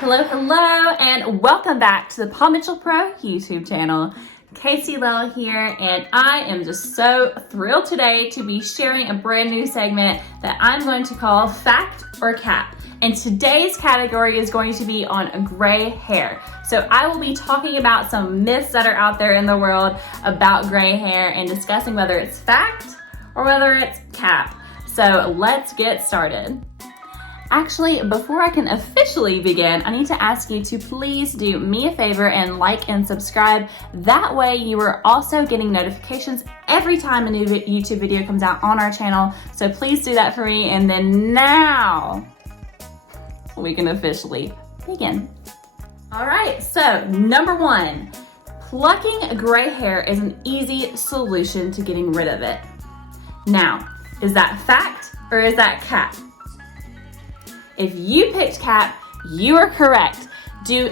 Hello, and welcome back to the Paul Mitchell Pro YouTube channel. Casey Lail here, and I am just so thrilled today to be sharing a brand new segment that I'm going to call Fact or Cap. And today's category is going to be on gray hair. So I will be talking about some myths that are out there in the world about gray hair and discussing whether it's fact or whether it's cap. So let's get started. Actually, before I can officially begin, I need to ask you to please do me a favor and like and subscribe. That way you are also getting notifications every time a new YouTube video comes out on our channel. So please do that for me, and then now we can officially begin. All right, so number one, plucking gray hair is an easy solution to getting rid of it. Now, is that fact or is that cap? If you picked cap, you are correct.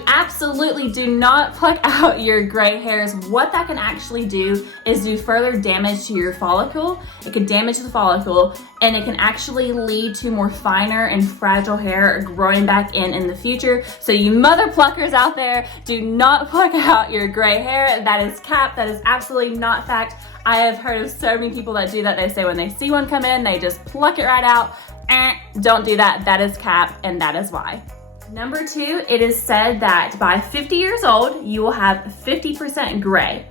Absolutely do not pluck out your gray hairs. What that can actually do is do further damage to your follicle. It can damage the follicle, and it can actually lead to more finer and fragile hair growing back in the future. So you mother pluckers out there, do not pluck out your gray hair. That is cap. That is absolutely not fact. I have heard of so many people that do that. They say when they see one come in, they just pluck it right out. Don't do that. That is cap, and that is why. Number two, it is said that by 50 years old, you will have 50% gray.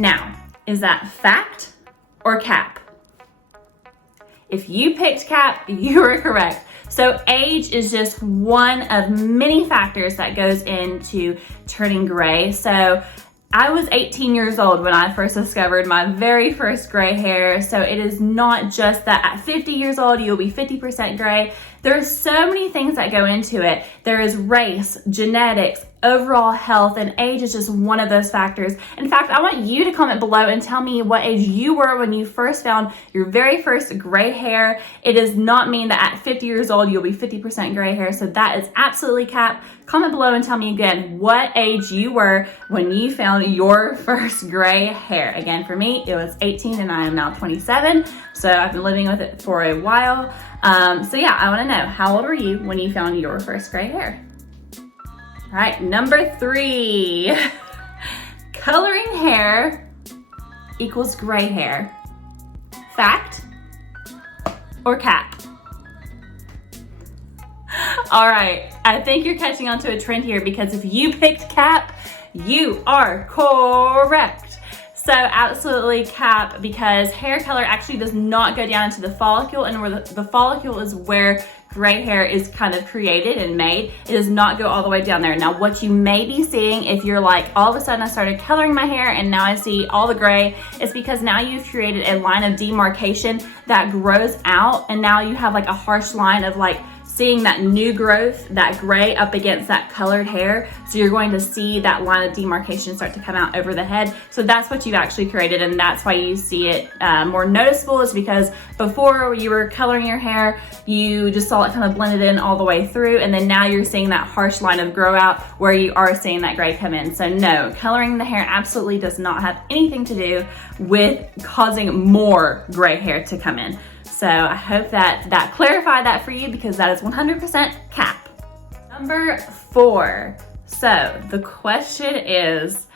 Now, is that fact or cap? If you picked cap, you are correct. So age is just one of many factors that goes into turning gray. So I was 18 years old when I first discovered my very first gray hair. So it is not just that at 50 years old, you'll be 50% gray. There's so many things that go into it. There is race, genetics, overall health, and age is just one of those factors. In fact, I want you to comment below and tell me what age you were when you first found your very first gray hair. It does not mean that at 50 years old, you'll be 50% gray hair. So that is absolutely cap. Comment below and tell me again what age you were when you found your first gray hair. Again, for me, it was 18 and I am now 27. So I've been living with it for a while. So yeah, I wanna know, how old were you when you found your first gray hair? All right, number three, coloring hair equals gray hair. Fact or cap? All right, I think you're catching on to a trend here, because if you picked cap, you are correct. So absolutely cap, because hair color actually does not go down into the follicle, and where the follicle is where gray hair is kind of created and made. It does not go all the way down there. Now, what you may be seeing, if you're like, all of a sudden I started coloring my hair and now I see all the gray, is because now you've created a line of demarcation that grows out, and now you have like a harsh line of like seeing that new growth, that gray up against that colored hair. So you're going to see that line of demarcation start to come out over the head. So that's what you've actually created, and that's why you see it more noticeable, is because before you were coloring your hair, you just saw it kind of blended in all the way through, and then now you're seeing that harsh line of grow out where you are seeing that gray come in. So no, coloring the hair absolutely does not have anything to do with causing more gray hair to come in. So I hope that clarified that for you, because that is 100% cap. Number four. So the question is,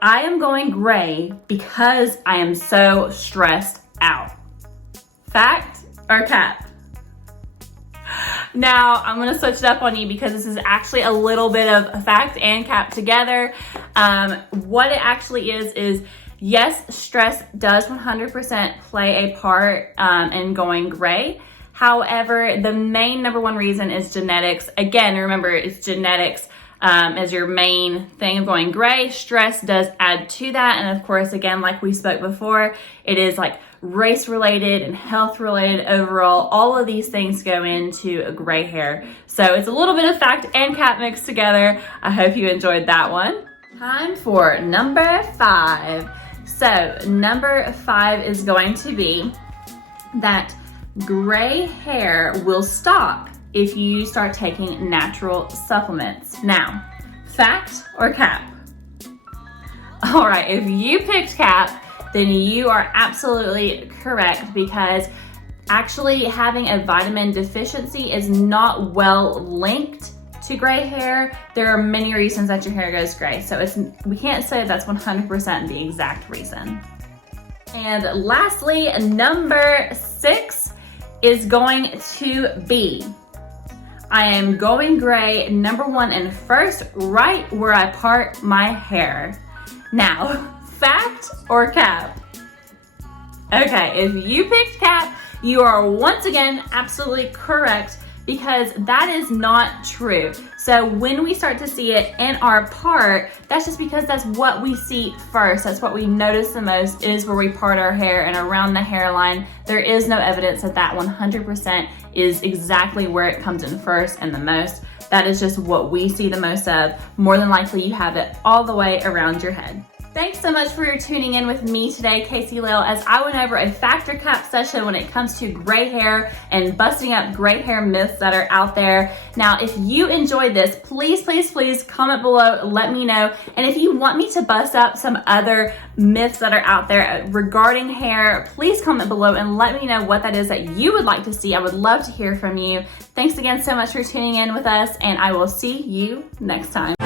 I am going gray because I am so stressed out. Fact or cap? Now, I'm gonna switch it up on you, because this is actually a little bit of fact and cap together. What it actually is yes, stress does 100% play a part in going gray. However, the main number one reason is genetics. Again, remember, it's genetics as your main thing of going gray. Stress does add to that. And of course, again, like we spoke before, it is like race related and health related overall. All of these things go into gray hair. So it's a little bit of fact and cap mixed together. I hope you enjoyed that one. Time for number five. So number five is going to be that gray hair will stop if you start taking natural supplements. Now, fact or cap? All right, if you picked cap, then you are absolutely correct, because actually having a vitamin deficiency is not well linked to gray hair, there are many reasons that your hair goes gray. So we can't say that's 100% the exact reason. And lastly, number 6 is going to be, I am going gray, number 1 and first, right where I part my hair. Now, fact or cap? Okay, if you picked cap, you are once again absolutely correct, because that is not true. So when we start to see it in our part, that's just because that's what we see first. That's what we notice the most, is where we part our hair and around the hairline. There is no evidence that that 100% is exactly where it comes in first and the most. That is just what we see the most of. More than likely you have it all the way around your head. Thanks so much for tuning in with me today, Casey Lail, as I went over a factor cap session when it comes to gray hair and busting up gray hair myths that are out there. Now, if you enjoyed this, please, please, please comment below, let me know. And if you want me to bust up some other myths that are out there regarding hair, please comment below and let me know what that is that you would like to see. I would love to hear from you. Thanks again so much for tuning in with us, and I will see you next time.